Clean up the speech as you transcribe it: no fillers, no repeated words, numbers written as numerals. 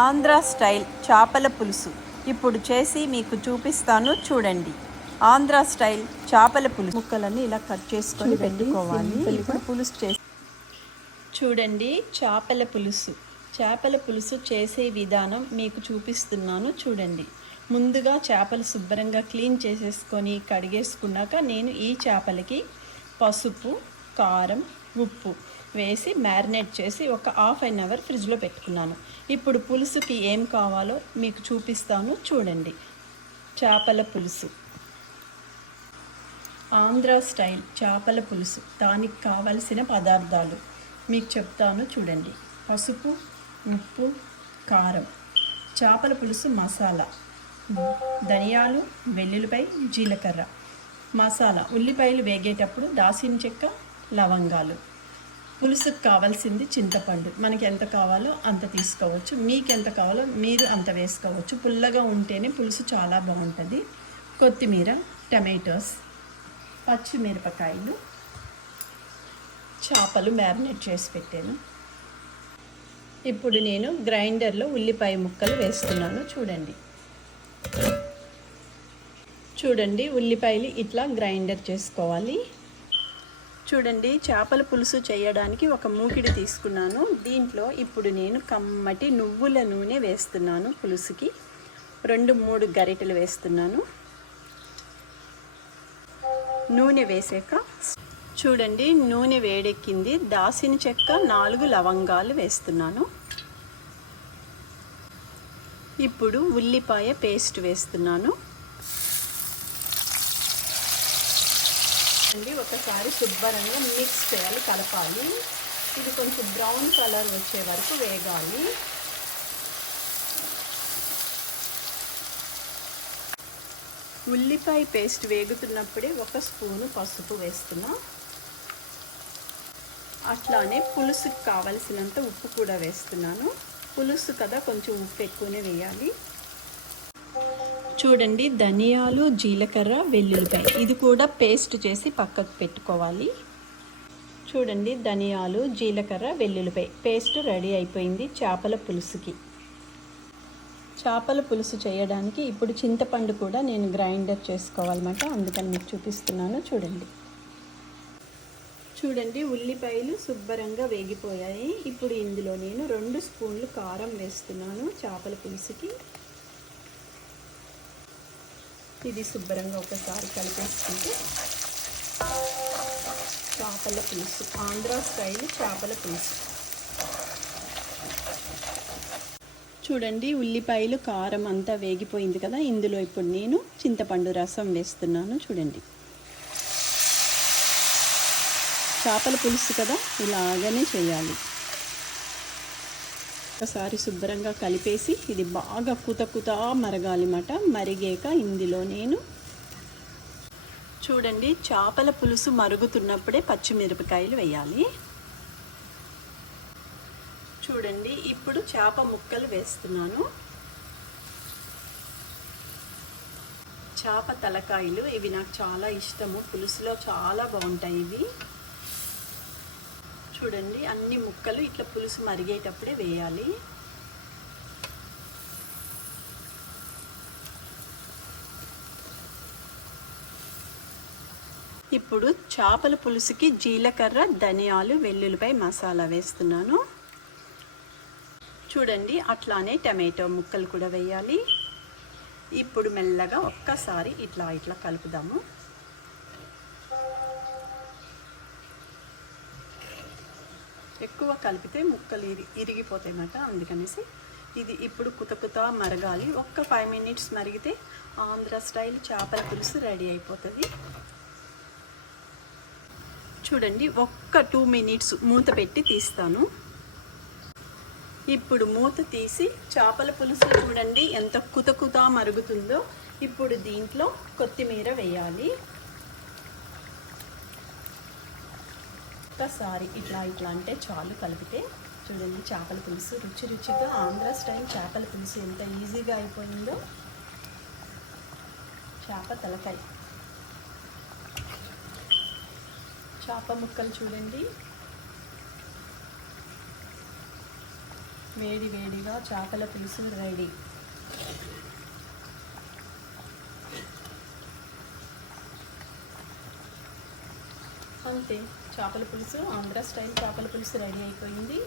Andhra style చేపల పులుసు ఇప్పుడు చేసి మీకు చూపిస్తాను చూడండి. ఆంధ్ర స్టైల్ చేపల పులుసు ముక్కలను ఇలా కట్ చేసుకొని పెట్టుకోవాలి. ఇప్పుడు పులుసు చేసి చూడండి. చేపల పులుసు చేసే విధానం మీకు చూపిస్తున్నాను చూడండి. ముందుగా చేపలు శుభ్రంగా క్లీన్ చేసేసుకొని కడిగేసుకున్నాక నేను ఈ చేపలకి పసుపు, కారం, ఉప్పు వేసి మ్యారినేట్ చేసి ఒక హాఫ్ అన్ అవర్ ఫ్రిడ్జ్లో పెట్టుకున్నాను. ఇప్పుడు పులుసుకి ఏం కావాలో మీకు చూపిస్తాను చూడండి. చేపల పులుసు, ఆంధ్ర స్టైల్ చేపల పులుసు. దానికి కావలసిన పదార్థాలు మీకు చెప్తాను చూడండి. పసుపు, ఉప్పు, కారం, చేపల పులుసు మసాలా, ధనియాలు, వెల్లుల్లిపాయ, జీలకర్ర మసాలా, ఉల్లిపాయలు వేగేటప్పుడు దాల్చిన చెక్క, లవంగాలు. పులుసుకు కావాల్సింది చింతపండు. మనకి ఎంత కావాలో అంత తీసుకోవచ్చు, మీకు ఎంత కావాలో మీరు అంత వేసుకోవచ్చు. పుల్లగా ఉంటేనే పులుసు చాలా బాగుంటుంది. కొత్తిమీర, టమాటోస్, పచ్చిమిరపకాయలు, చేపలు మ్యారినేట్ చేసి పెట్టాను. ఇప్పుడు నేను గ్రైండర్లో ఉల్లిపాయ ముక్కలు వేస్తున్నాను చూడండి. ఉల్లిపాయలు ఇట్లా గ్రైండర్ చేసుకోవాలి. చూడండి, చేపల పులుసు చేయడానికి ఒక మూకిడి తీసుకున్నాను. దీంట్లో ఇప్పుడు నేను కమ్మటి నువ్వుల నూనె వేస్తున్నాను. పులుసుకి 2-3 గరిటెలు వేస్తున్నాను. నూనె వేసాక చూడండి, నూనె వేడెక్కింది. దాల్చిన చెక్క, 4 లవంగాలు వేస్తున్నాను. ఇప్పుడు ఉల్లిపాయ పేస్ట్ వేస్తున్నాను. ఒకసారి శుభ్రంగా మిక్స్ చేయాలి, కలపాలి. ఇది కొంచెం బ్రౌన్ కలర్ వచ్చే వరకు వేగాలి. ఉల్లిపాయ పేస్ట్ వేగుతున్నప్పుడే 1 స్పూను పసుపు వేస్తున్నా. అట్లానే పులుసుకి కావలసినంత ఉప్పు కూడా వేస్తున్నాను. పులుసు కదా, కొంచెం ఉప్పు ఎక్కువనే వేయాలి. చూడండి, ధనియాలు, జీలకర్ర, వెల్లుల్లిపాయ ఇది కూడా పేస్ట్ చేసి పక్కకు పెట్టుకోవాలి. చూడండి, ధనియాలు, జీలకర్ర, వెల్లుల్లిపాయ పేస్ట్ రెడీ అయిపోయింది చేపల పులుసుకి. చేపల పులుసు చేయడానికి ఇప్పుడు చింతపండు కూడా నేను గ్రైండర్ చేసుకోవాలన్నమాట. అందుకని మీకు చూపిస్తున్నాను చూడండి. ఉల్లిపాయలు శుభ్రంగా వేగిపోయాయి. ఇప్పుడు ఇందులో నేను 2 స్పూన్లు కారం వేస్తున్నాను చేపల పులుసుకి. ఇది శుభ్రంగా ఒకసారి కలిపేసుకుంటే చేపల పులుసు, ఆంధ్ర స్టైల్ చేపల పులుసు. చూడండి, ఉల్లిపాయలు, కారం అంతా వేగిపోయింది కదా. ఇందులో ఇప్పుడు నేను చింతపండు రసం వేస్తున్నాను చూడండి. చేపల పులుసు కదా, ఇలాగనే చేయాలి. ఒకసారి శుభ్రంగా కలిపేసి ఇది బాగా కుత మరగాలి అన్నమాట. మరిగాక ఇందులో నేను చూడండి, చేపల పులుసు మరుగుతున్నప్పుడే పచ్చిమిరపకాయలు వేయాలి. చూడండి, ఇప్పుడు చేప ముక్కలు వేస్తున్నాను. చేప తలకాయలు ఇవి నాకు చాలా ఇష్టము. పులుసులో చాలా బాగుంటాయి ఇవి. చూడండి, అన్ని ముక్కలు ఇట్లా పులుసు మరిగేటప్పుడే వేయాలి. ఇప్పుడు చేపల పులుసుకి జీలకర్ర, ధనియాలు, వెల్లుల్లిపాయ మసాలా వేస్తున్నాను. చూడండి, అట్లానే టమాటో ముక్కలు కూడా వేయాలి. ఇప్పుడు మెల్లగా ఒక్కసారి ఇట్లా కలుపుదాము. ఎక్కువ కలిపితే ముక్కలు ఇరిగిపోతాయి అన్నమాట. అందుకనేసి ఇది ఇప్పుడు కుత మరగాలి. ఒక్క 5 మినిట్స్ మరిగితే ఆంధ్ర స్టైల్ చేపల పులుసు రెడీ అయిపోతుంది. చూడండి, ఒక్క 2 మినిట్స్ మూత పెట్టి తీస్తాను. ఇప్పుడు మూత తీసి చేపల పులుసు చూడండి ఎంత కుత మరుగుతుందో. ఇప్పుడు దీంట్లో కొత్తిమీర వేయాలి. ఒక్కసారి ఇట్లా అంటే చాలు కలిపితే. చూడండి, చేపల పులుసు రుచిగా ఆంధ్ర స్టైల్ చేపల పులుసు ఎంత ఈజీగా అయిపోయిందో. చేప తలకాయ, చేప ముక్కలు చూడండి వేడి వేడిగా చేపల పులుసు రెడీ. అంతే, చేపల పులుసు, ఆంధ్ర స్టైల్ చేపల పులుసు రెడీ అయిపోయింది.